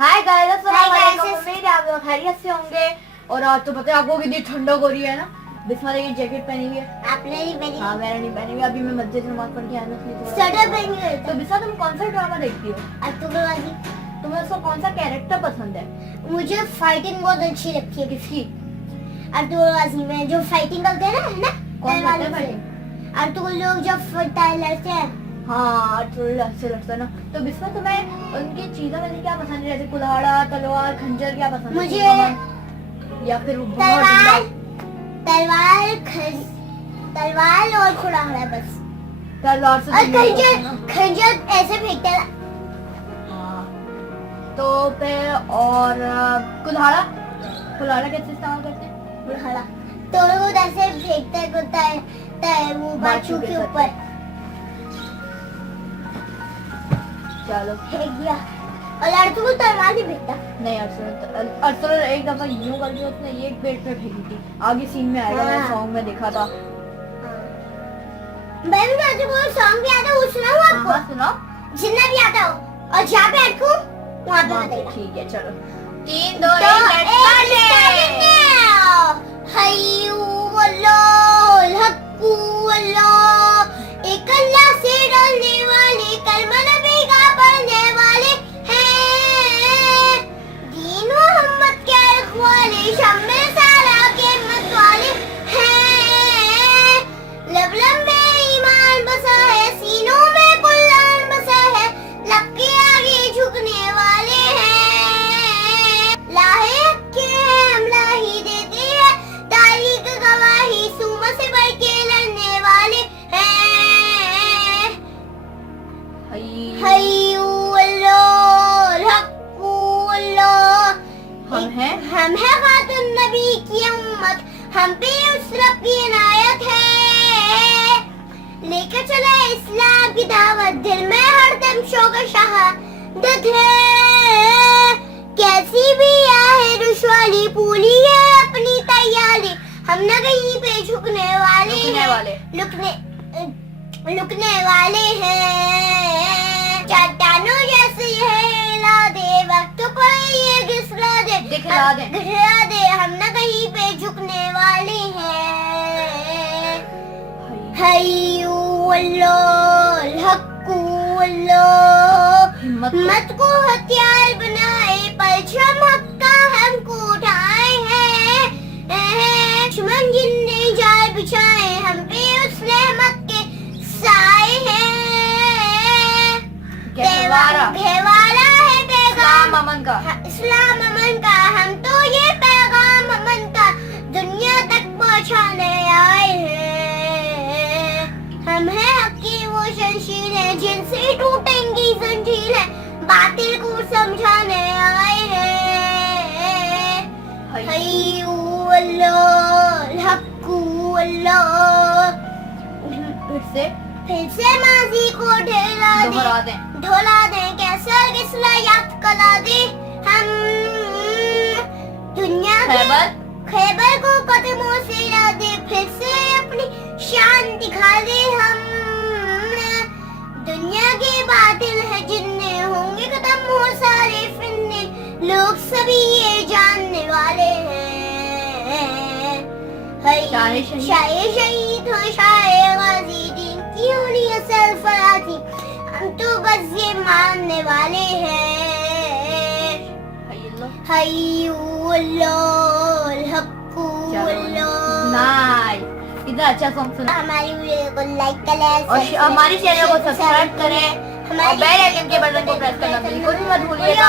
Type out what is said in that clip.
Hi guys, अस्सलाम वालेकुम। उम्मीद है आप लोग खैरियत से होंगे। और आज तो पता है आपको कितनी ठंड हो रही है ना। बिस्मा देखिए जैकेट पहनी हुई है। आपने नहीं पहनी? हाँ मैंने नहीं पहनी हुई। अभी मैं मस्जिद से नमाज पढ़ के आया ना, इसलिए स्वेटर पहनी हुई है। तो बिस्मा तुम कौन सा ड्रामा देखती हो? अर्तुगल। तुम्हें उसका कौन सा कैरेक्टर पसंद है? मुझे फाइटिंग बहुत अच्छी लगती है। किसकी? अर्तुगल में जो फाइटिंग करते हैं ना, कौन करता है फाइटिंग? अर्तुगल लोग जब लड़ते हैं। हाँ थोड़ा अच्छे लगता है ना। तो बिस्मा तुम्हें उनकी चीजों में से क्या पसंद है? जैसे कुल्हाड़ा, तलवार, खंजर, क्या पसंद है? मुझे या फिर तलवार और कुल्हाड़ा बस। तलवार से खंजर ऐसे फेंकते हैं। हाँ तो फिर और कुल्हाड़ा कैसे इस्तेमाल करते हैं? कुल्हाड़ा तो वो ऐसे फेंकता है वो बाजू के ऊपर। चलो फेंक दिया। और अर्तुगल तलवार नहीं फेंकता। नहीं, अरसुल एक दफा यूं करके उसने एक पेड़ पे फेंकी थी। आगे सीन में आएगा। मैंने सॉन्ग में देखा था। मैं भी अर्तुगल सॉन्ग भी आता है, सुनाऊं आपको? हाँ सुनाओ। जितना भी आता हो और जहाँ पे अटकूं वहाँ पे बताइएगा। ठीक है चलो। 3 2 1 हय्यू वल्लाह हक्कू वल्लाह। एक अल्लाह से डरने वाले, कलमा नबी का पढ़ने वाले हैं। दीन मोहम्मद के रखवाले, शम्मे सारा के मत वाले हैं। लब में ईमान बसा है, सीनों में कुरान बसा है। लब के आगे झुकने वाले हैं। लाहे के हम लाही देते हैं, तारीख गवाही सूमा से बढ़ के लड़ने वाले हैं। हय्यू वल्लाह हक्कू वल्लाह। हम है खातुन नबी की उम्मत, हम पे उस रब की इनायत है। लेकर चला इस्लाम की दावत, दिल में हरदम शौक शहादत है। कैसी भी आए दुश्वारी, पूरी है अपनी तैयारी। हम न कहीं पे झुकने वाले लुकने वाले हैं। चट्टानों जैसे हिला दे, वक्त पर ये घिसला दे, घिसला दे। हम न कहीं पे झुकने वाले हैं। हय्यू वल्लाह हक्कू वल्लाह। हिम्मत को हथियार बनाए, परचम हक का हमको उठाए हैं। दुश्मन जिनने जाल बिछाए, हम पे उस रहमत के साए हैं। घेवारा है पैगाम अमन का, इस्लाम अमन का। हम तो ये पैगाम अमन का दुनिया तक पहुंचाने आए हैं। हम हैं हक की वो शमशीरें, जिनसे टूटेंगी जंजीरें। बातिल को समझाने आए हैं। हय्यू वल्लाह हक्कू वल्लाह। फिर से माजी को ढोला दें, कैसा किसला याद कला दे। हम दुनिया खैबर को कदमों से ला दे, फिर से अपनी शान दिखा दे। हम दुनिया के बातिल है जिनने, होंगे खत्म हो सारे फिरने। लोग सभी ये जानने वाले हैं। शायर शहीद हो, शायर गाजी, दीन की होनी असल फराती। हम तो बस ये मानने वाले हैं। हय्यू वल्लाह हक्कू वल्लाह। इतना अच्छा सॉन्ग सुना। हमारी वीडियो को लाइक करें और हमारी चैनल को सब्सक्राइब करें और बेल आइकन के बटन को प्रेस करना बिल्कुल मत भूलिएगा।